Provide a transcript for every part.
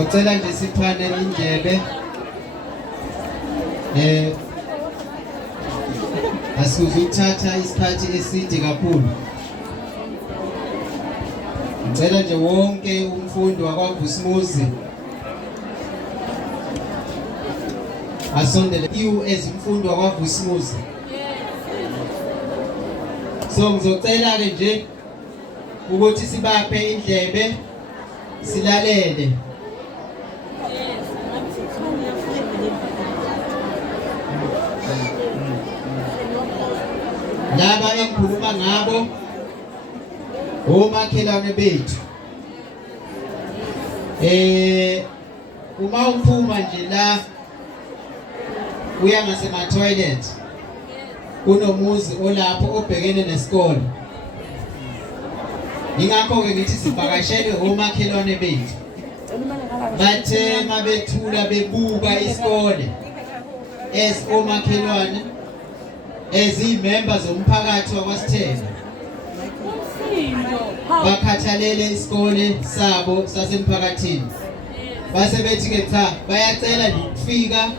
Ngizocela nje siphane indlebe. Asizuthatha isikhathi eside kakhulu. Ngicela nje wonke umfundi wakwaVusumuzi asondele you ezimfundo wakwaVusumuzi. So ngizocela ke nje ukuthi sibaphe indlebe silalele. Laba engikhuluma ngabo omakhelwane bethu. Uma uphuma nje la uya ngasema toilet kunomuzi olapho obhekene nesikole. Ingakho ke ngithi sivakashele omakhelwane bethu. Bathe mabethula bebuka isikole omakhelwane ezimembers zomphakathi wakwaSithemba. Bakhathalele isikole sabo sasemphakathini. Base bethi ke cha bayacela nje ukufika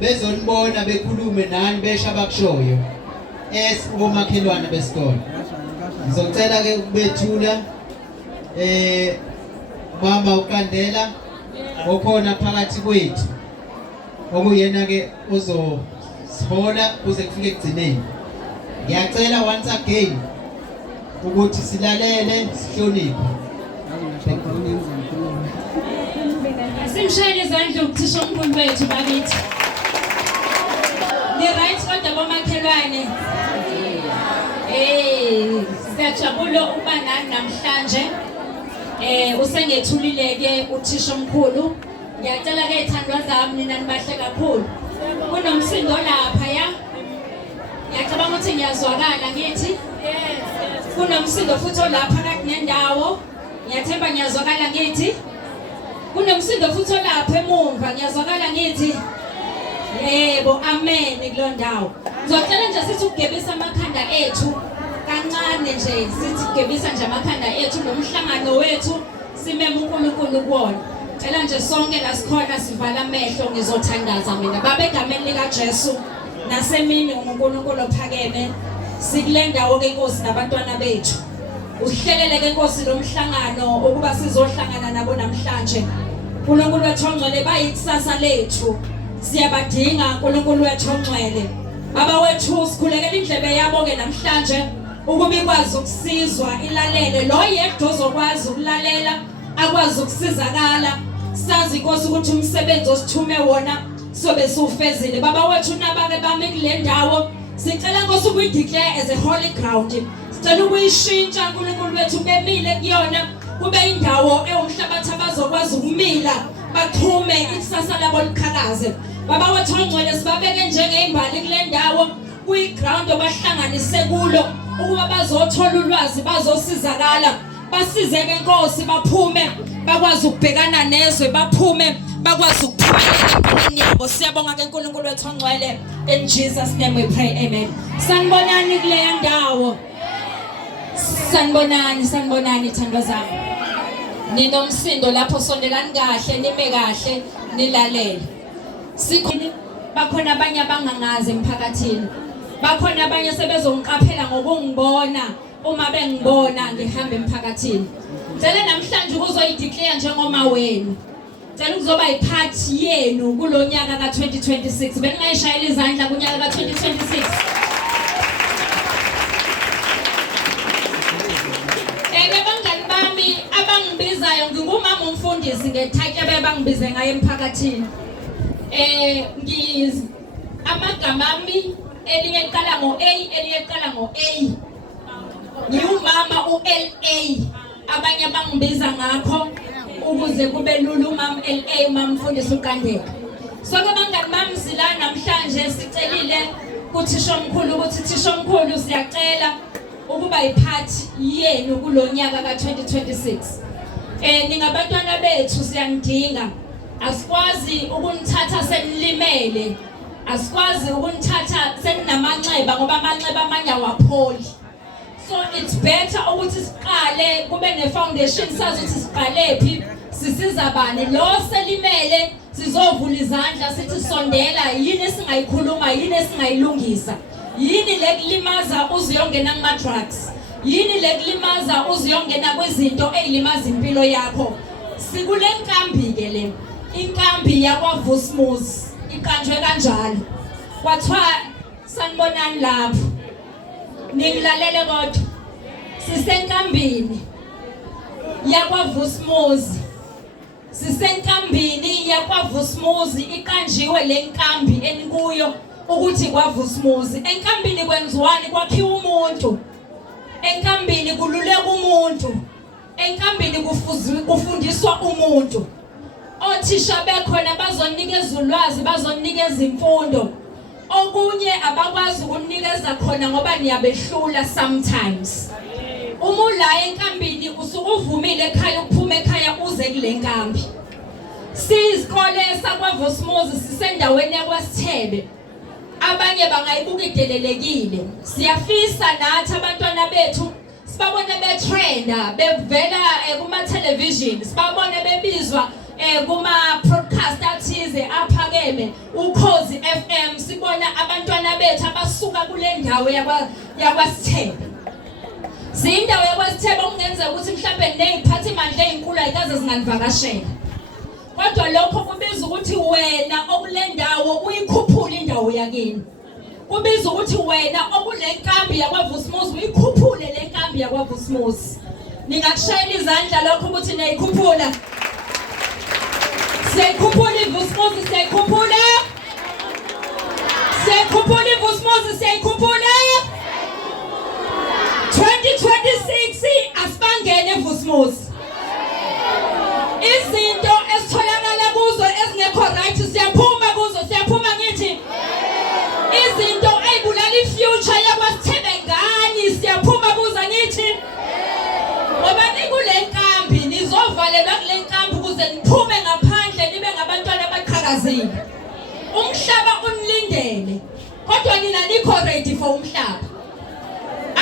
bezonibona bekhulume nani besha bakushoyo omakhelwane besikole. Ngizocela ke ukubethula mama uKandela okhona phakathi kwethu okuyena ke uzosihola kuze kufike ekugcineni. Ngiyacela once again ukuthi silalele sihloniphe. Simshayele izandla ukuthisha umkhulu wethu bakithi. Ni right kodwa bomakhelwane. Siyajabula ukuba nani namhlanje. Usengethulile ke uthisha omkhulu. Ngiyacela ke ithandwa zami nina nibahle kakhulu. Kunomsindo lapha ya. Ngiyacabanga ukuthi ngiyazwakala ngithi. Kunomsindo futhi olapha kade nendawo. Ngiyathemba ngiyazwakala ngithi. Kunomsindo futhi olapha emuva ngiyazwakala ngithi. Yebo, amen kulo ndawo. Ngizocela nje sithi ukugebisa amakhanda ethu kancane nje, sithi ukugebisa nje amakhanda ethu nomhlangano wethu simeme uNkulunkulu kuwona. Cela nje sonke la sikhona sivala amehlo ngizothandaza mina. Baba egameni lika Jesu nasemini uNkulunkulu ophakeme sikule ndawo ke Nkosi nabantwana bethu. Uhlelele ke Nkosi lo mhlangano ukuba sizohlangana nabo namhlanje. uNkulunkulu wethu ongcwele bayikusasa lethu. Siyabadinga uNkulunkulu wethu ongcwele. Baba wethu sikhulekela indlebe yabo ke namhlanje ukuba ikwazi ukusizwa ilalele lo yedwa ozokwazi ukulalela akwazi ukusizakala. Sazi Nkosi ukuthi umsebenzi osithume wona sobe sufezile. Baba wethu nabake bami kule ndawo sicela Nkosi ukuyideclare as a holy ground. Sicela ukuyishintsha uNkulunkulu wethu bemile kuyona kube indawo ewumhlabathi abazokwazi ukumila bathume ikusasa labo liqhakaze. Baba wethu ongcwele sibabeke njengeimbali kule ndawo kuyiground obahlanganise kulo ukuba bazothola ulwazi bazosizakala. Basizeke Nkosi baphume bakwazi ukubhekana nezwe baphume bakwazi ukuphumelela empilweni yabo. Siyabonga ke uNkulunkulu wethu ongcwele, in Jesus name we pray, amen. Sanibonani kule ndawo. Sanibonani thandwa zami. Ninomsindo lapho sondelani kahle nime kahle nilalele. Sikhona bakhona abanye abangangazi emphakathini. Bakhona abanye sebezongiqaphela ngokungibona uma bengibona ngihamba emphakathini. Ngicela namhlanje ukuzoyideclare njengoma wenu. Ngicela ukuzoba iphathi yenu kulonyaka ka2026. Beningayishayela izandla kunyaka ka2026. Bangani bami abangibizayo ngingumama umfundisi ngethatya bebangibize ngaye emphakathini. Amagama ami elinye liqala ngo-A elinye liqala ngo-A. Ngiwumama uLA abanye abangibiza ngakho ukuze kube lula umama LA umama mfundisi uKandeka. So ke bangani bami sila namhlanje sicelile kuthisha omkhulu ukuthi thisha omkhulu siyacela ukuba iphathi yenu kulonyaka ka2026. Ningabantwana bethu siyanidinga. Asikwazi ukunithatha senilimele. Asikwazi ukunithatha seninamanxeba ngoba amanxeba amanye awapholi. So it's better ukuthi siqale kube nefoundation sazi ukuthi siqalephi sisiza bani lo selimele sizovula izandla sithi sondela yini esingayikhuluma yini esingayilungisa yini lekulimaza uziyongena kuma drugs yini lekulimaza uziyongena kwezinto ezilimaza impilo yakho sikule nkambi ke le inkambi yakwa Vusmuzi iqanjwe kanjalo kwathiwa sanibonani lapho ningilalele kodwa sisenkambini yakwa Vusmuzi sisenkambini yakwa Vusmuzi iqanjiwe le nkambi enikuyo ukuthi kwa Vusmuzi enkambini kwenziwani kwakhiwa umuntu enkambini kululeka umuntu enkambini kufundiswa umuntu othisha bekhona bazonikeza ulwazi bazonikeza imfundo okunye abakwazi ukunikeza khona ngoba niyabehlula sometimes uma ula enkambini usukuvumile ekhaya ukuphuma ekhaya uze kule nkambi sizikole sakwa Vusmuzi sisendaweni yakwaSithebe abanye bangayibuka idelelekile siyafisa nathi abantwana bethu sibabone betrenda bevela kuma television sibabone bebizwa kuma broadcast athize aphakeme uKhozi FM sibona abantwana bethu abasuka kule ndawo yakwaSithebe zindawo yakwaSithebe okungenzeka ukuthi mhlawumbe neziphathi mandla ezinkulu ayikaze zinganivakashela kodwa lokho kubiza ukuthi wena okule ndawo uyikhuphule indawo yakini kubiza ukuthi wena okule nkambi yakwa Vusmuzi uyikhuphule le nkambi yakwa Vusmuzi ningakushayela izandla lokho ukuthi niyikhuphula siyikhuphula iVusmuzi siyikhuphula siyikhuphula iVusmuzi siyikhuphula 2026 asibangene eVusmuzi izinto esitholakala kuzo ezingekho right siyaphuma kuzo siyaphuma ngithi izinto ezibulala ifuture yakwaSithebe ngani siyaphuma kuzo ngithi ngoba nikule nkambi nizovalelwa kule nkambi ukuze niphume ngaphandle nibe ngabantwana abaqhakazile umhlaba unilindele kodwa nina nikho ready for umhlaba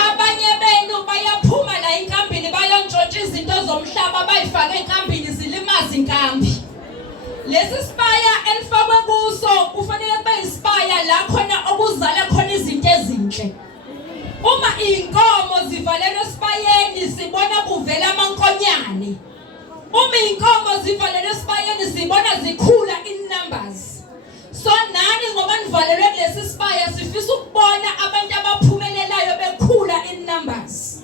abanye benu bayaphuma la enkambini bayontshontsha izinto zomhlaba bayifake enkambini zilimaza inkambi lesi sibaya elifakwe kuso kufanele kube isibaya la khona okuzala khona izinto ezinhle uma inkomo zivalelwe esibayeni sibona kuvela amankonyane uma inkomo zivalelwe esibayeni sibona zikhula in numbers so nani ngoba nivalelwe kulesi sibaya sifisa ukubona abantu abaphumelelayo bekhula in numbers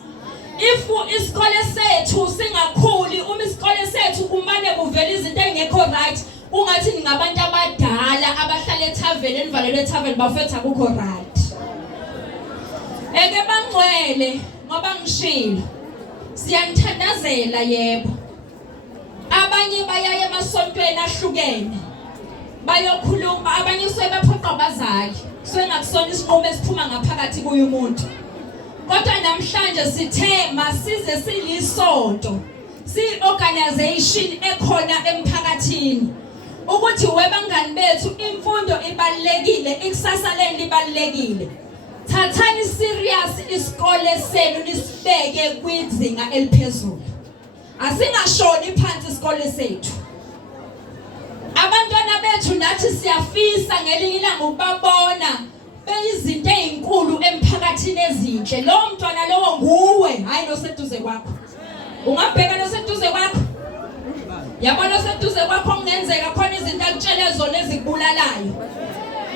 if isikole sethu singakhuli uma isikole sethu kumane kuvela izinto engekho right ungathi ningabantu abadala abahlala ethaveni enivalelwe ethaveni bafetha akukho right eke bangcwele ngoba ngishilo siyanithandazela yebo abanye bayaya emasontweni ahlukene bayokhuluma abanye sebephoqa abazali sengakusona isinqumo esiphuma ngaphakathi kuye umuntu kodwa namhlanje sithe masize silisonto si-organization ekhona emphakathini ukuthi webangani bethu imfundo ibalekile ikusasa leni libalekile thathani serious isikole senu nisibeke kwizinga eliphezulu asingashoni phansi isikole sethu abantwana bethu nathi siyafisa ngelinye ilanga ukubabona beyizinto ezinkulu emphakathini ezinhle lo mntwana lowo nguwe hayi noseduze kwakho ungabheka noseduze kwakho yabona noseduze kwakho kungenzeka khona izinto akutshele zona ezikubulalayo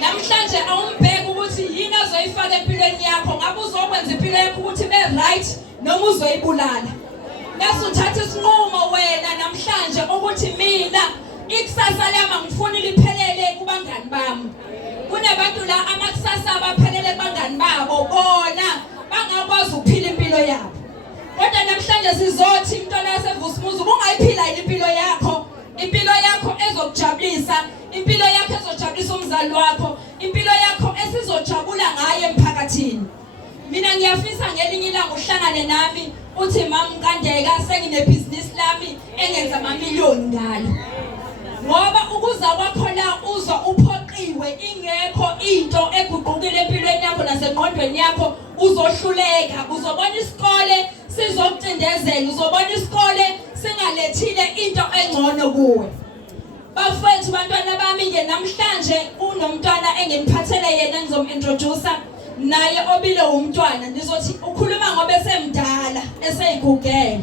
namhlanje awumbheka ukuthi yini azoyifaka empilweni yakho ngabe uzokwenza impilo yakho ukuthi be right noma uzoyibulala bese uthatha isinqumo wena namhlanje ukuthi mina ikusasa lami ngifuna liphelele kubangani bami kunabantu la amakusasa abaphelele kubangani babo bona bangakwazi ukuphila impilo yabo kodwa namhlanje sizothi intwana yaseVusmuzi ungayiphila impilo yakho ezokujabulisa impilo yakho ezojabulisa umzali wakho impilo yakho esizojabula ngayo emphakathini mina ngiyafisa ngelinye ilanga uhlangane nami uthi mama Nkandeka senginebusiness lami engenza amamiliyoni ngalo ngoba ukuza kwakho la uzwa uphoqiwe ingekho into eguqukile empilweni yakho nasengqondweni yakho uzohluleka uzobona isikole sizokucindezela uzobona isikole engalethile into engcono kuwe. Bafethu bantwana bami ke namhlanje unomntwana engeniphathele yena ngizomintroduce naye obile umntwana nizothi ukhuluma ngoba esemdala eseyigugele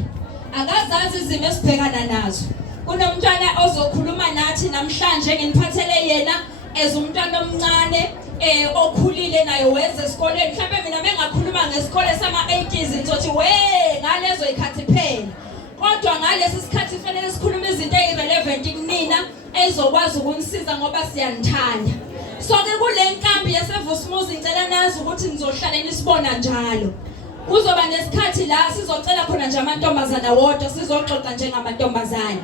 akazazi izimo esibhekana nazo. Kunomntwana ozokhuluma nathi namhlanje ngeniphathele yena ezumntwana omncane okhulile naye weze esikoleni mhlawumbe mina mengakhuluma ngesikole sama-80s ngizothi we ngalezo ikhathi phela kodwa ngalesi sikhathi kufanele sikhulume izinto ezirelevant kunina ezokwazi ukunisiza ngoba siyanithanda. So ke kule nkambi yaseVusumuzi ngicela nazi ukuthi nizohlala nisibona njalo. Kuzoba nesikhathi la sizocela khona nje amantombazana wodwa sizoxoxa njengamantombazana.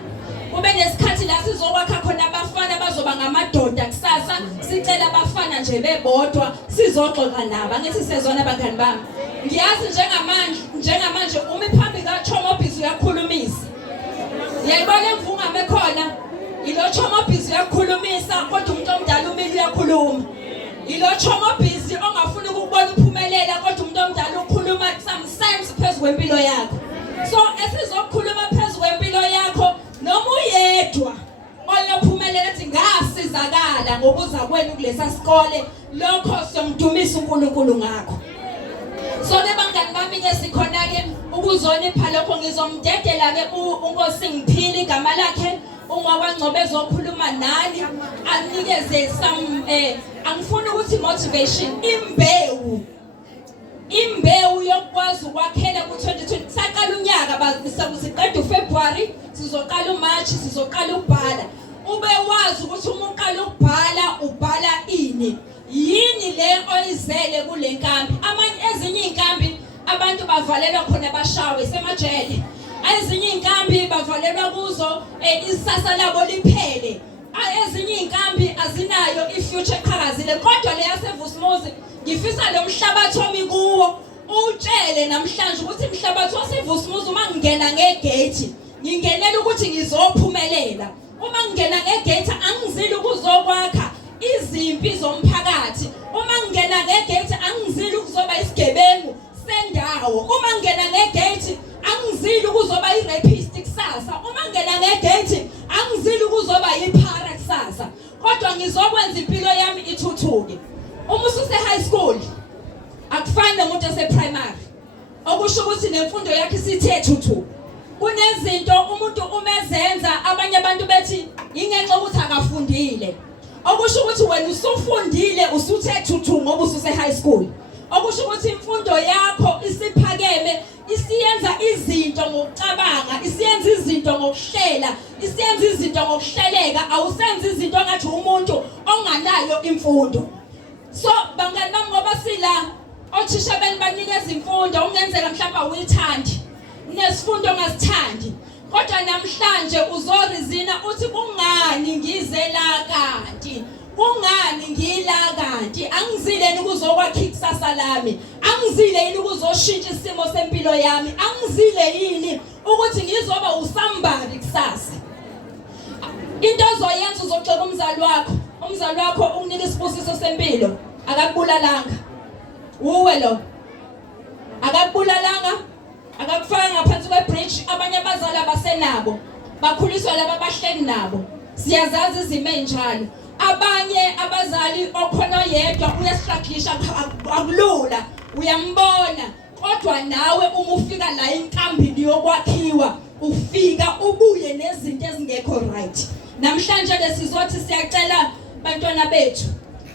Kube nesikhathi la sizokwakha khona abafana bazoba ngamadoda kusasa sicela abafana nje bebodwa sizoxoxa nabo. Angithi sezona abangani bami. Ngiyazi njengamanje uma iphambi kaChomobhizi uyakhulumisa. Yayibona emvungame khona ilo Chomobhizi uyakhulumisa kodwa umuntu omdala umile uyakhuluma. Ilo Chomobhizi ongafuni ukubona uphumelela kodwa umuntu omdala ukhuluma sometimes phezulu kwempilo yakho. So esizokhuluma phezulu kwempilo yakho noma uyedwa oyophumelela ethi ngasizakala ngokuza kwenu kulesa sikole lokho siyomdumisa uNkulunkulu ngakho. So ke bangani bami ke sikhona ke ukuzonipha lokho ngizomdedela ke uNkosingphile igama lakhe ungawangcobe ezokhuluma nani anikeze some angifuni ukuthi motivation imbewu yokwazi ukwakhela ku2020 saqala unyaka siqeda uFebruary sizoqala uMarch sizoqala ukubhala ube wazi ukuthi uma uqala ukubhala ubhala ini yini le oyizele kule nkambi. Ezinye inkambi abantu bavalelwa khona bashawe semajele, ezinye inkambi bavalelwa kuzo isasa labo liphele, ezinye inkambi azinayo ifuture eqhakazile. Kodwa le yaseVusumuzi ngifisa lo mhlabathi omi kuwo utshele namhlanje ukuthi mhlabathi waseVusumuzi uma ngingena ngegate ngingenela ukuthi ngizophumelela. Uma ngingena ngegate angizili ukuzokwakha izimpi zomphakathi. Uma ngingena ngegate angizili ukuzoba isigebengu sendawo. Uma ngingena ngegate angizili ukuzoba irapist kusasa. Uma ngingena ngegate angizili ukuzoba iphara kusasa. Kodwa ngizokwenza impilo yami ithuthuke. Uma ususe high school akufani nomuntu ose primary. Okusho ukuthi nemfundo yakhe isithe thuthu. Kunezinto umuntu umezenza abanye abantu bethi ingenxa ukuthi akafundile. Okusho ukuthi wena usufundile usuthe thuthu ngoba ususe high school. Okusho ukuthi imfundo yakho isiphakeme isiyenza izinto ngokucabanga, isiyenza izinto ngokuhlela, isiyenza izinto ngokuhleleka, awusenza izinto ngathi umuntu onganayo imfundo. So bangani bami ngoba sila othisha beni banikeza imfundo ungenzeka mhlawumbe uyithandi nesifundo ongasithandi kodwa namhlanje uzorizina uthi kungani ngize la kanti kungani ngila kanti angizileni ukuzokwakha ikusasa lami angizile yini ukuzoshintsha isimo sempilo yami angizile yini ukuthi ngizoba usambari kusasa. Into ozoyenza uzoxoxa umzali wakho ukunika isibusiso sempilo akakubulalanga uwe lo akakubulalanga akakufaka ngaphansi kwebridge. Abanye abazali abasenabo bakhuliswa laba abahleli nabo siyazazi izimo enjalo. Abanye abazali okhona yedwa uyastruglisha akulula uyambona kodwa nawe uma ufika la inkambini yokwakhiwa ufika ubuye nezinto ezingekho right. Namhlanje lesizothi siyacela bantwana bethu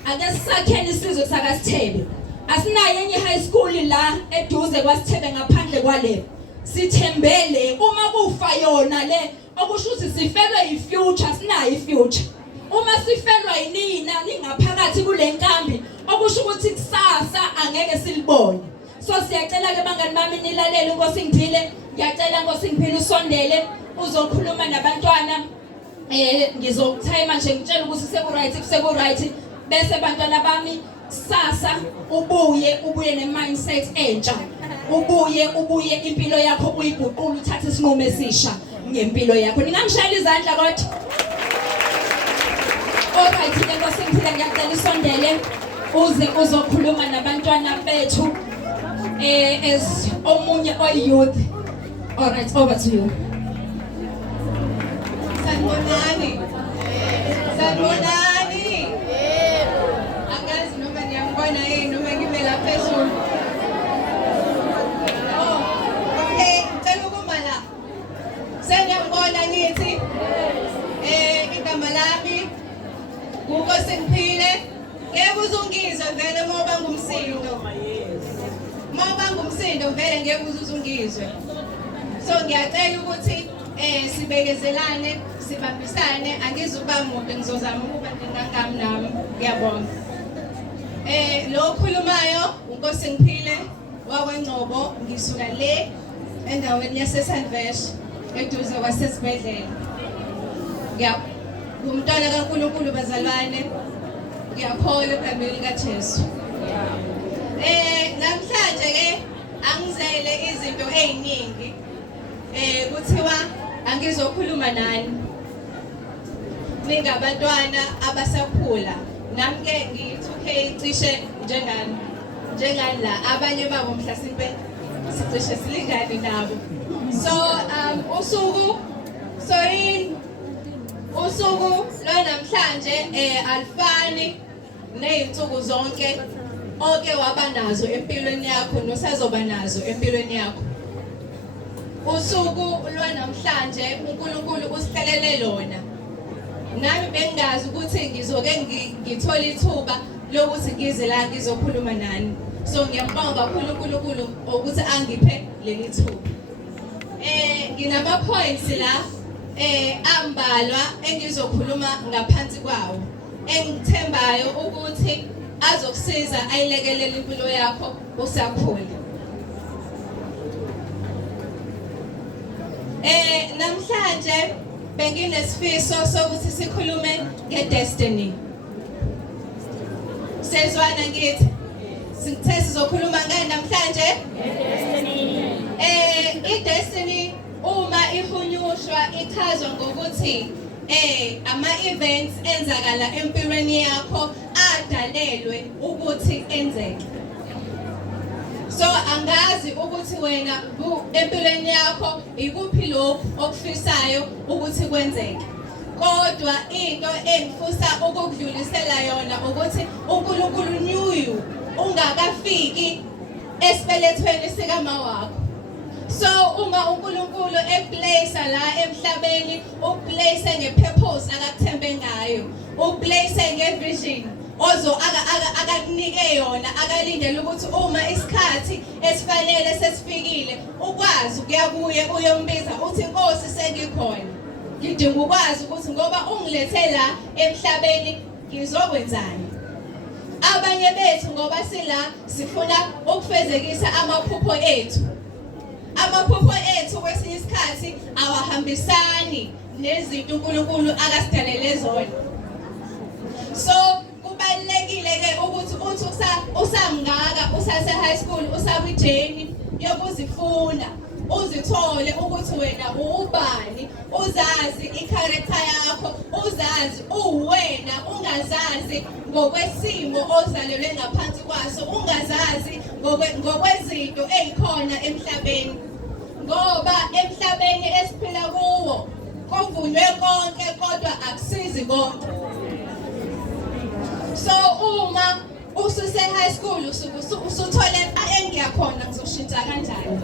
ake sisakhele isizwe sakaSithebe. Asinayo enye high school la eduze kwaSithebe ngaphandle kwale. Sithembele uma kufa yona le okusho ukuthi sifelwe ifuture sinayo ifuture. Uma sifelwa yinina ningaphakathi kule nkambi okusho ukuthi kusasa angeke silibone. So siyacela ke bangani bami nilalele uNkosingphile. Ngiyacela uNkosingphile usondele uzokhuluma nabantwana. Ngizokuthayima nje ngitshela ukuthi seku-right bese bantwana bami sasa ubuye ne-mindset entsha. Ubuye impilo yakho uyiguqula uthathe isinqumo esisha ngempilo yakho. Ningangishayela izandla kodwa. Alright ke Nkosingphile ngiyacela isondele uzokhuluma nabantwana bethu as omunye oyouth. Alright, over to you. Sanibonani. Sanibonani. Angazi noma niyangibona yini noma ngibe la phezulu. Oh, okay, ngicela ukuma la. Seniyangibona ngithi igama lami uNkosiniphile. Ngeke uzungizwe vele ngoba ngumsindo. Ngoba ngumsindo vele ngeke uzungizwe. So ngiyacela ukuthi sibekezelane, sibambisane, angizuba mude ngizozama ukuba ndingangami nami. Ngiyabonga. Lo khulumayo uNkosiniphile wakweNgcobo, ngisuka le endaweni yaseSandvesh eduze kwasesibhedlela. Ngumntwana kaNkulunkulu bazalwane. Ngiyakholwa egameni likaJesu. Namhlanje ke angizele izinto eziningi. Kuthiwa angizokhuluma nani. Ningabantwana abasakhula. Nami ke ngi2K cishe njengani la abanye babo mhlasimbe sicishe silingane nabo. So usuku lwanamhlanje alifani nezinsuku zonke oke waba nazo empilweni yakho nosazoba nazo empilweni yakho. Usuku lwanamhlanje uNkulunkulu usihlelele lona. Nami bengazi ukuthi ngizoke ngithola ithuba lokuthi ngize la ngizokhuluma nani. So ngiyabonga uNkulunkulu ukuthi angiphe leli thuba. Nginama points la ambalwa engizokhuluma ngaphansi kwawo. Engithembayo ukuthi azokusiza ayilekelele impilo yakho usakhula. Namhlanje benginesifiso sokuthi sikhulume ngeDestiny. Sezwana ngithi sithe sizokhuluma ngani namhlanje? Destiny. iDestiny uma ihunyushwa ichazwa ngokuthi ama-events enzakala empilweni yakho adalelwe ukuthi enzeke. So angazi ukuthi wena empilweni yakho ikuphi lokho okufisayo ukuthi kwenzeke. Kodwa into engifisa ukukudlulisela yona ukuthi uNkulunkulu knew you ungakafiki esibelethweni sikama wakho. So uma uNkulunkulu eplace la emhlabeni uplace ngepurpose akakuthembe ngayo, uplace ngevision ozo akakunike yona, akalindele ukuthi uma isikhathi esifanele sesifikile ukwazi ukuya kuye uyombiza uthi Nkosi sengikhona. Ngidinga ukwazi ukuthi ngoba ungilethe la emhlabeni ngizokwenzani. Abanye bethu ngoba sila sifuna ukufezekisa amaphupho ethu. Amaphupho ethu kwesinye isikhathi awahambisani nezinto uNkulunkulu akasidalele zona. So kubalekile ke ukuthi uthi usamngaka usase high school usabujeni yokuzifunda uzithole ukuthi wena ubani, uzazi i-character yakho, uzazi uwena, ungazazi ngokwesimo ozalelwe ngaphansi kwaso, ungazazi ngokwezinto ezikhona emhlabeni. Ngoba emhlabeni esiphila kuwo kuvunywe konke kodwa akusizi konke. So uma ususe high school usuthole engiyakhona ngizoshintsha kanjani.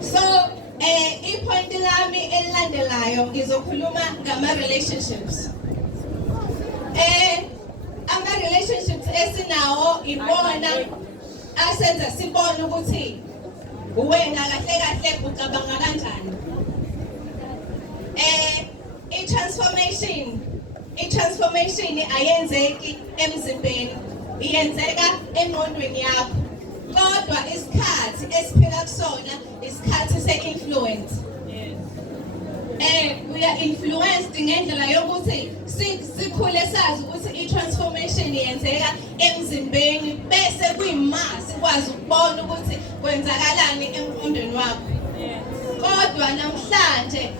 So ipoint lami elilandelayo ngizokhuluma ngama-relationships. Ama-relationships esinawo ibona asenza sibone ukuthi wena kahle kahle ucabanga kanjani. I-transformation ayenzeki emzimbeni, iyenzeka engqondweni yakho. Kodwa isikhathi esiphila kusona isikhathi se-influence. We are influenced ngendlela yokuthi sikhule sazi ukuthi i-transformation yenzeka emzimbeni bese kuyima sikwazi ukubona ukuthi kwenzakalani engqondweni wakho. Kodwa namhlanje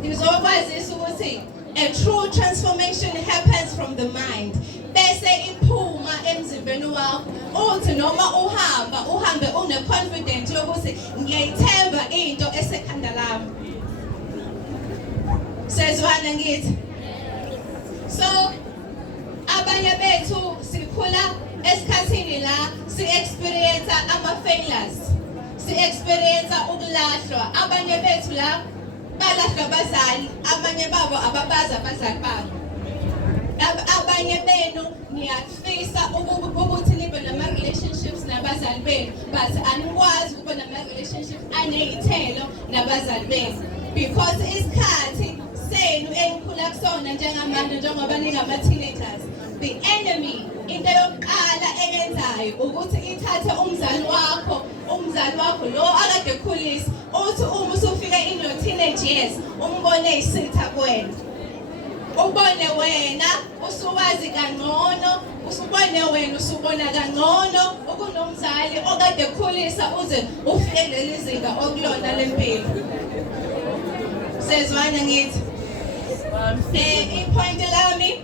ngizokwazisa ukuthi a true transformation happens from the mind. Bese iphuma emzimbeni wakho. Uthi noma uhambe une-confidence yokuthi ngiyayithemba into esekhanda lami. Sezwana ngithi. So abanye bethu sikhula esikhathini la si-experience ama-failures. Si-experience ukulahlwa. Abanye bethu la balahlwa abazali, abanye babo ababazi abazali babo. Abanye benu niyafisa ukuthi nibe nama-relationships nabazali benu, but anikwazi ukuba nama-relationships aney'thelo nabazali benu. Because isikhathi senu enikhula kusona njengamanje njengoba ningama-teenagers, the enemy into yokuqala eyenzayo ukuthi ithathe umzali wakho lo akade ekhulisa, uthi uma usufika in your teenage years umbone ey'sitha kuwena. Ubone wena usuwazi kangcono, usubona kangcono ukunomzali okade ekhulisa uze ufike leli zinga okulona lempilo. Sezwana ngithi. Ipoint lami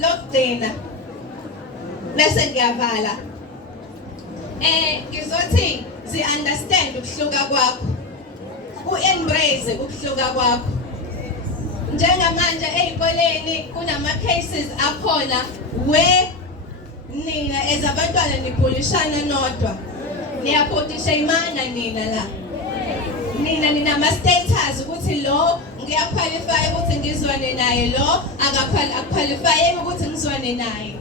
lokugcina bese ngiyavala. Ngizothi zi-understand ukuhluka kwakho, u-embrace ukuhluka kwakho. Njengamanje ey'koleni kunama-cases akhona nina as abantwana nibhulishana nodwa, niyabhodisha imana nina la. Nina ninama-status ukuthi lo ngiyaqualify ukuthi ngizwane naye, lo akaqualify ukuthi ngizwane naye.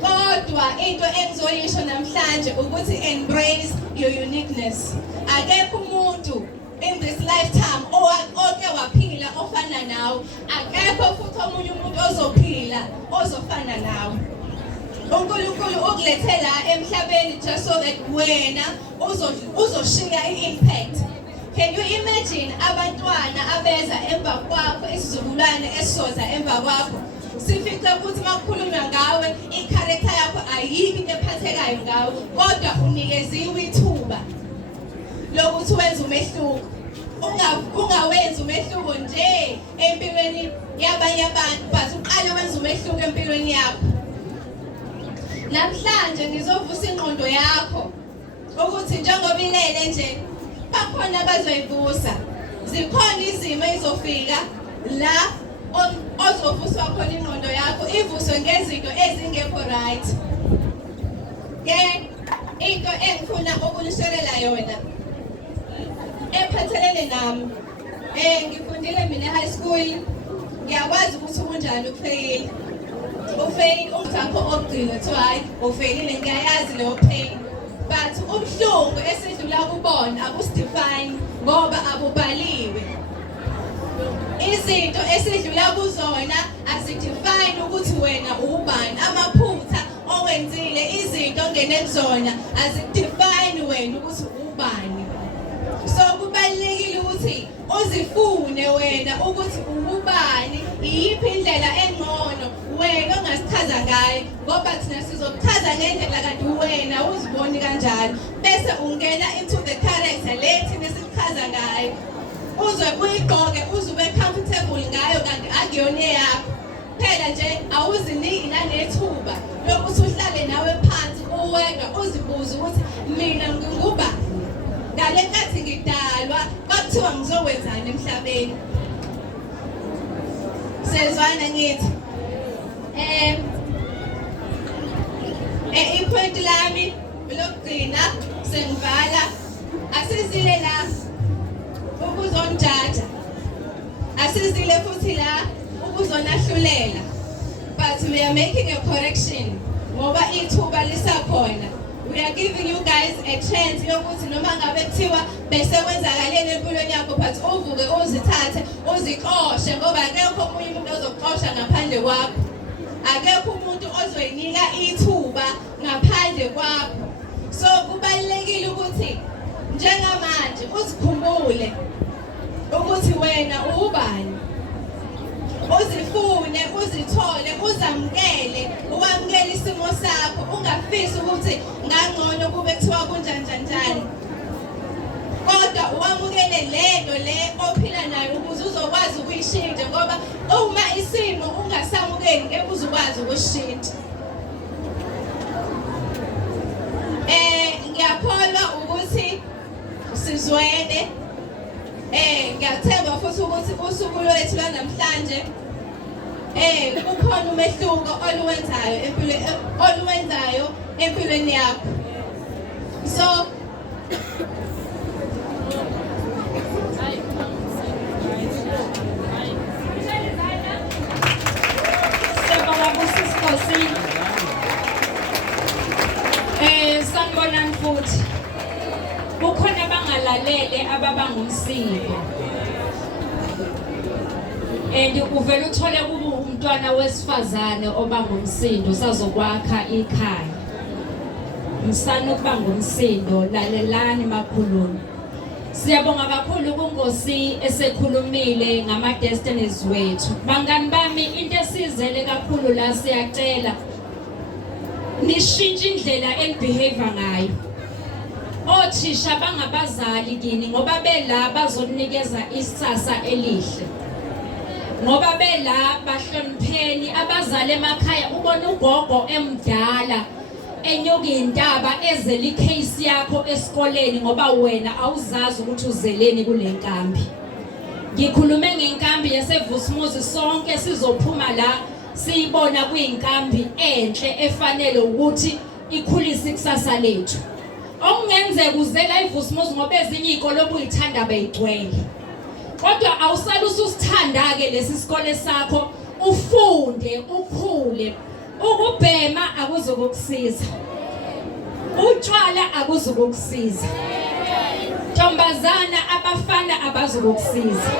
Kodwa into engizoyisho namhlanje ukuthi embrace your uniqueness. Akekho umuntu in this lifetime oke waphila ofana nawe. Akekho futhi omunye umuntu ozophila ozofana nawe. uNkulunkulu ukulethe la emhlabeni just so that wena uzoshiya i-impact. Can you imagine abantwana abeza emva kwakho, isizukulwane esizoza emva kwakho, sifihle ukuthi makukhulunywa ngawe i-character yakho ayikho into ephathekayo ngawe, kodwa unikeziwe ithuba lokuthi wenze umehluko. Ungawenzi umehluko nje empilweni yabanye abantu, but uqale wenze umehluko empilweni yakho. Namhlanje ngizovusa ingqondo yakho ukuthi njengoba ilele nje bakhona abazoyivusa. Zikhona izimo ezofika la ozovuswa khona ingqondo yakho, ivuswe ngezinto ezingekho right. Into engifuna ukunisherela yona ephathelene nami. Ngifundile mina high school, ngiyakwazi ukuthi kunjani ukufail. Ufail umthapho ogcina twice, ufailile ngiyayazi leyo pain. But ubuhlungu esidlula kubona akusidefine ngoba abubhaliwe. Izinto esidlula kuzona asidefine ukuthi wena ubani. Amaphutha owenzile, izinto ongene kuzona azidefine wena ukuthi ubani. So kubalulekile ukuthi uzifune wena ukuthi ubani, iyiphi indlela engcono wena ongasichaza ngayo, ngoba thina sizokuchaza ngendlela kanti wena uziboni kanjalo, bese ungena into the character lethi nesichaza ngayo, uzwe uyigqoke uzube comfortable ngayo kanti akuyona yakho. Phela nje awuziniki nanethuba lokuthi uhlale nawe phansi uwedwa uzibuze ukuthi mina ngingubani. Ngale nkathi ngidalwa kwakuthiwa ngizokwenzani emhlabeni. Sezwana ngithi ipoint lami lokugcina sengivala, asizile la ukuzonjaja, asizile futhi la ukuzonahlulela, but we are making a correction ngoba ithuba lisakhona. We are giving you guys a chance yokuthi noma ngabe kuthiwa bese kwenzakaleni empilweni yakho, but uvuke uzithathe uzixoshe, ngoba akekho omunye umuntu ozokuxosha ngaphandle kwakho. Akekho umuntu ozoyinika ithuba ngaphandle kwakho. So kubalulekile ukuthi njengamanje uzikhumbule ukuthi wena ubani. Uzifune, uzithole, uzamkele, uwamkele isimo sakho, ungafisi ukuthi ngangcono kube kuthiwa kunjanjanjani. Kodwa uwamukele lento le ophila nayo ukuze uzokwazi ukuyishintsha, ngoba uma isimo ungasamukeli ngeke uzokwazi ukushintsha. Ngiyakholwa ukuthi sizwene. Ngiyathemba futhi ukuthi usuku lwethu lwanamhlanje kukhona umehluko oluwenzayo empilweni yakho. So sanibonani futhi. Kukhona bangalalele ababangumsiko. And uvela uthole kuba umntwana wesifazane obangumsindo sazokwakha ikhaya. Msana ukuba ngumsindo, lalelani makhulumi. Siyabonga kakhulu kuNkosi esekhulumile ngama destinies wethu. Bangani bami, into esizele kakhulu la siyacela nishintshe indlela enibehave ngayo. Othisha bangabazali kini ngoba bela bazonikeza isasa elihle. Ngoba bela bahlonipheni abazali emakhaya. Ubona ugogo emdala enyuka intaba ezela icase yakho esikoleni ngoba wena awuzazi ukuthi uzeleni kule nkambi. Ngikhulume ngenkambi yaseVusumuzi, sonke sizophuma la siyibona kuyinkambi enhle efanele ukuthi ikhulise ikusasa lethu. Okungenzeka uzela iVusumuzi ngoba ezinye izikole obuyithanda bayigcwele. Kodwa awusala ususithanda ke lesi sikole sakho, ufunde, ukhule. Ukubhema akuzokusiza. Utshwala akuzokusiza. Ntombazana abafana abazokusiza.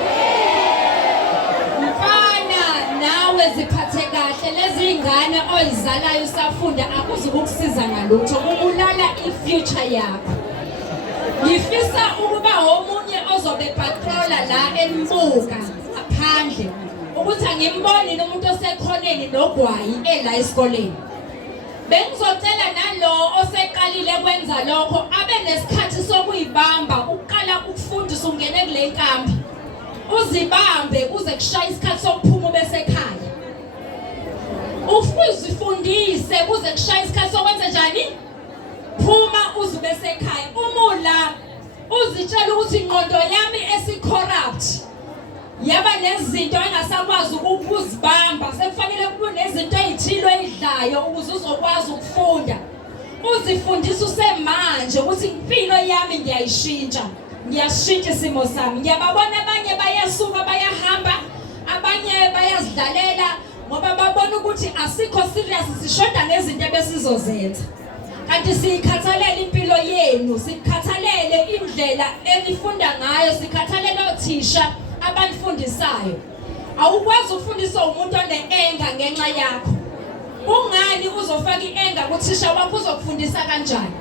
Mfana nawe ziphathe kahle, lezi ingane oyizalayo usafunda akuzokusiza ngalutho, ubulala ifuture yakho. Ngifisa ukuba omunye ozobe patrola la embuka ngaphandle ukuthi angimboni nomuntu osekhoneni nogwayi ela esikoleni. Bengizocela nalo oseqalile kwenza lokho abe nesikhathi sokuyibamba, uqala ukufundisa ungene kule nkambi. Uzibambe uze kushaya isikhathi sokuphuma bese ekhaya. Ufundise kuze kushaya isikhathi sokwenza njani? Phuma uzube esekhaya. Umula uzitshela ukuthi ingqondo yami esicorrupt yaba nezinto engasakwazi ukuzibamba, sekufanele kube nezinto ezithilo ezidlayo ukuze uzokwazi ukufunda. Uzifundisa usemanje ukuthi impilo yami ngiyayishintsha, ngiyashintsha isimo sami. Ngiyababona abanye bayasuka bayahamba, abanye bayazidlalela ngoba babona ukuthi asikho serious, sishoda nezinto ebesizozenza. Kanti sikhathalele impilo yenu, sikhathalele indlela enifunda ngayo, sikhathalele othisha abanifundisayo. Awukwazi ukufundisa umuntu oneenga ngenxa yakho. Ungani uzofaka ienga kuthisha wakho uzokufundisa kanjani?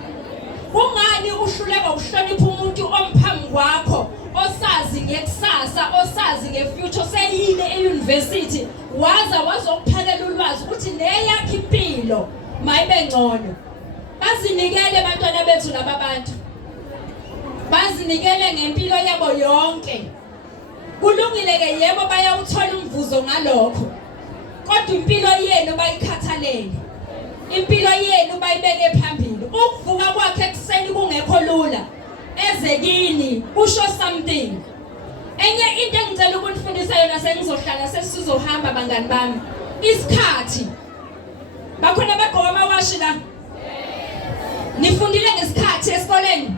Ungani uhluleka ukuhlonipha umuntu omphambi kwakho, osazi ngekusasa, osazi ngefuture, seyile euniversity, wazokuphakela ulwazi ukuthi neyakhe impilo mayibe ngcono. Bazinikele abantwana bethu laba bantu. Bazinikele ngempilo yabo yonke. Kulungile ke yebo bayawuthola umvuzo ngalokho. Kodwa impilo yenu bayikhathalele. Impilo yenu bayibeke phambili. Ukuvuka kwakhe ekseni kungekho lula. Ezekini usho something. Enye into engicela ukunifundisa yona sengizohlala sesizohamba bangani bami. Isikhathi. Bakhona bagqoka amawashi la. Nifundile ngesikhathi esikoleni?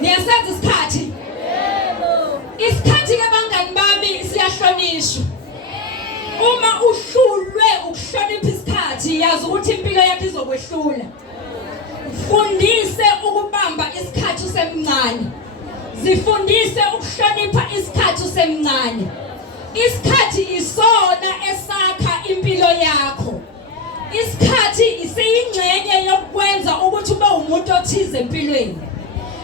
Niyasazi isikhathi? Yebo. Isikhathi ke bangani bami siyahlonishwa. Uma uhlulwe ukuhlonipha isikhathi, yazi ukuthi impilo yakho izokwehlula. Fundise ukubamba isikhathi usemncane. Zifundise ukuhlonipha isikhathi usemncane. Isikhathi isona esakha impilo yakho. Isikhathi isiyingxenye yokwenza ukuthi ube umuntu othize empilweni.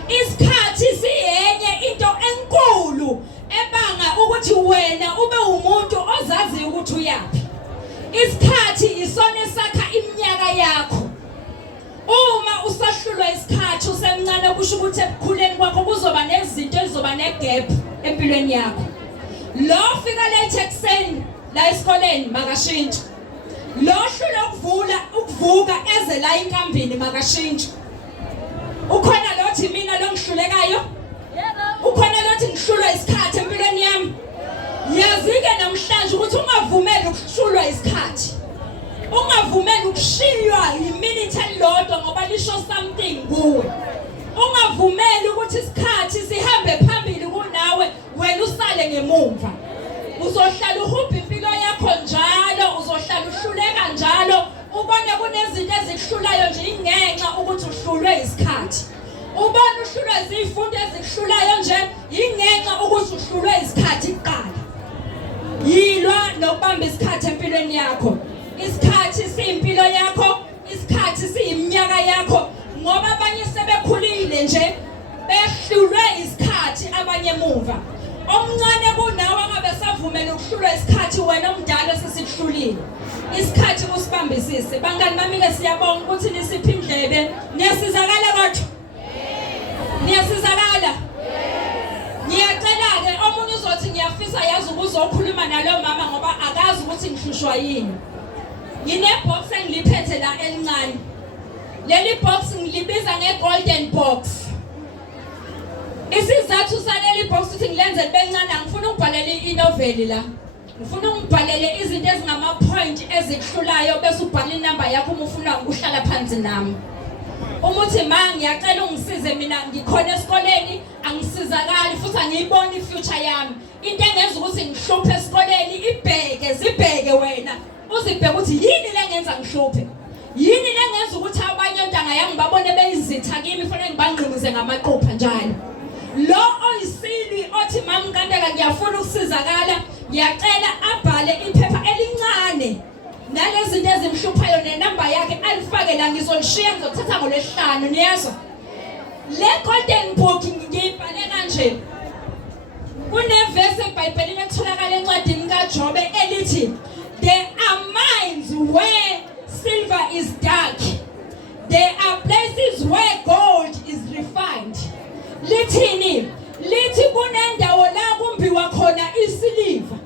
Isikhathi siyenye into enkulu ebanga ukuthi wena ube umuntu ozazi ukuthi uyapi. Isikhathi isona esakha iminyaka yakho. Uma usahlulwa isikhathi usemncane kusho ukuthi ekukhuleni kwakho kuzoba nezinto ezizoba negap empilweni yakho. Lo fika late ekseni la esikoleni makashintshe. Lohlule ukuvuka eze la inkambini makashintshe. Ukhona lothi mina lo ngihlulekayo? Yebo. Ukhona lothi ngihlulwa ukuthi ungavumeli ukushulwa isikhathi. Ungavumeli ukushiywa iminute elilodwa ngoba lisho something kuwe. Ungavumeli ukuthi isikhathi sihambe phambili kunawe wena usale ngemumva. Uzohlala uhubha impilo yakho njalo, uzohlala uhluleka njalo, ubone kunezinto ezikuhlulayo nje ingenxa ukuthi uhlulwe isikhathi. Ubone uhlulwe izifundo ezikuhlulayo nje ingenxa ukuthi uhlulwe isikhathi kuqala. Yilwa nokubamba isikhathi empilweni yakho. Isikhathi siyimpilo yakho, isikhathi siyiminyaka yakho, ngoba abanye sebekhulile nje behlulwe isikhathi abanye emuva. Omncane kunawe angabe savumela ukuhlulwa isikhathi wena omdala sesikuhlulile. Isikhathi kusibambisise. Bangani bami ke siyabonga ukuthi nisiphi indlebe. Niyasizakala kodwa? Niyasizakala? Ngiyacela ke omunye uzothi ngiyafisa yazi ukuzokhuluma nalo mama ngoba akazi ukuthi ngihlushwa yini. Ngine box engiliphethe la elincane. Leli box ngilibiza nge-golden box. Isizathu saleli box ukuthi ngilenze libencane angifuni ukubhalela inoveli la. Ngifuna ungibhalele izinto ezingama-point ezikuhlulayo bese ubhala inamba yakho uma ufuna ukuhlala phansi nami. Umuthi ma ngiyacela ungisize mina ngikhona esikoleni angisizakali futhi angiyiboni ifuture yami. Into engenza ukuthi ngihluphe esikoleni zibheke wena. Uzibheke ukuthi yini le ngenza ngihluphe. Yini le ngenza ukuthi abanye ontanga yami babone beyizitha kimi kufanele ngibangqinize ngamaqupha njalo. Lo oyisilwi othi mama Nkandeka ngiyafuna ukusizakala, ngiyacela abhale iphepha elincane nalezi zinto ezimhluphayo nenamba yakhe alifake la ngizolishiya ngizothatha ngolesihlanu niyezwa. Le golden book ngiyibhale kanje. Kunevesi eBhayibhelini etholakala encwadini kaJobe elithi there are minds where silver is dark. There are places where gold is refined. Lithini? Lithi kunendawo la kumbiwa khona isiliva.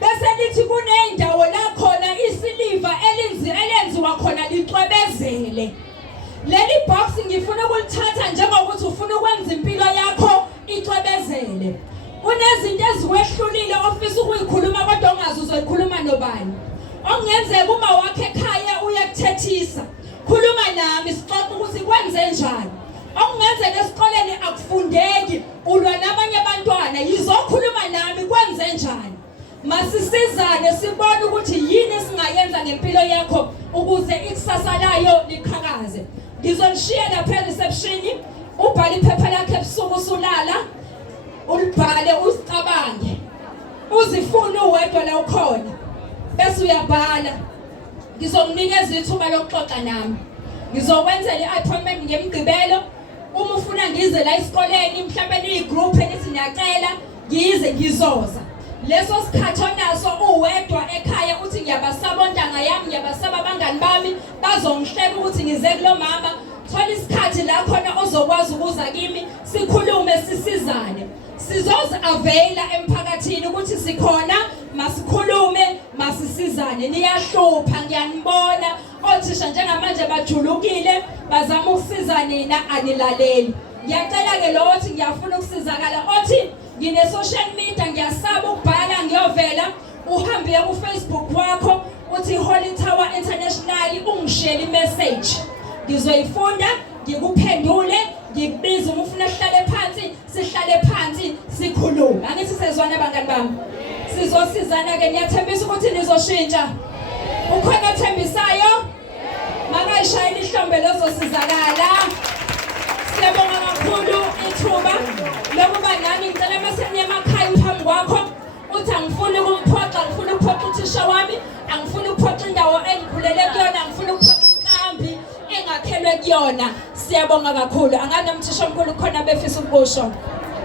Bese lithi kunendawo la khona isiliva elenziwa khona licwebezele. Leli box ngifuna ukulithatha njengokuthi ufuna ukwenza impilo yakho icwebezele. Kunezinto ezikwehlulile ofisa ukuyikhuluma kodwa ongazi uzoyikhuluma nobani. Ongenzeka uma wakhe ekhaya uyakuthethisa. Khuluma nami sixoxe ukuthi kwenze njani. Okungenzeka esikoleni akufundeki ulwa nabanye abantwana yizokhuluma nami kwenze njani. Masisizane sibone ukuthi yini singayenza ngempilo yakho ukuze ikusasa layo liqhakaze. Ngizolishiya lapha reception ubhale iphepha lakhe ebusuku usulala ulibhale usicabange. Uzifuna uwedwa la ukhona. Bese uyabhala. Ngizomnikeza ithuba lokuxoxa nami. Ngizokwenzela i-appointment ngemgqibelo. Uma ufuna ngize la esikoleni mhlawumbe niyigroup enithi niyacela ngize ngizoza. Leso sikhathi onaso uwedwa ekhaya uthi ngiyabasaba ontanga yami, ngiyabasaba abangani bami bazongihleka ukuthi ngize kulo mama. Thola isikhathi la khona ozokwazi ukuza kimi sikhulume sisizane. Sizoza availa emphakathini ukuthi sikhona masikhulume masisizane. Niyahlupha ngiyanibona othisha njengamanje bajulukile bazama ukusiza nina anilaleli. Ngiyacela ke lo othi ngiyafuna ukusizakala othi ngine social media ngiyasaba ukubhala ngiyovela uhambe ku Facebook wakho uthi Holy Tower International ungishare imessage. Ngizoyifunda ngikuphendule ngikubiza uma ufuna sihlale phansi sihlale phansi sikhulume. Angithi sezwana abangani bami. Sizosizana ke niyathembisa ukuthi nizoshintsha. Ukhona othembisayo? Makayishayile ihlombe lozosizakala. Siyabonga kakhulu ithuba lokuba nani ngicela maseni emakhaya phambi kwakho uthi angifuni ukumphoxa ngifuna ukuphoxa uthisha wami angifuni ukuphoxa indawo engikhulele kuyona angifuni ukuphoxa inkambi engakhelwe kuyona. Siyabonga kakhulu. Angane umthisha omkhulu khona befisa ukusho.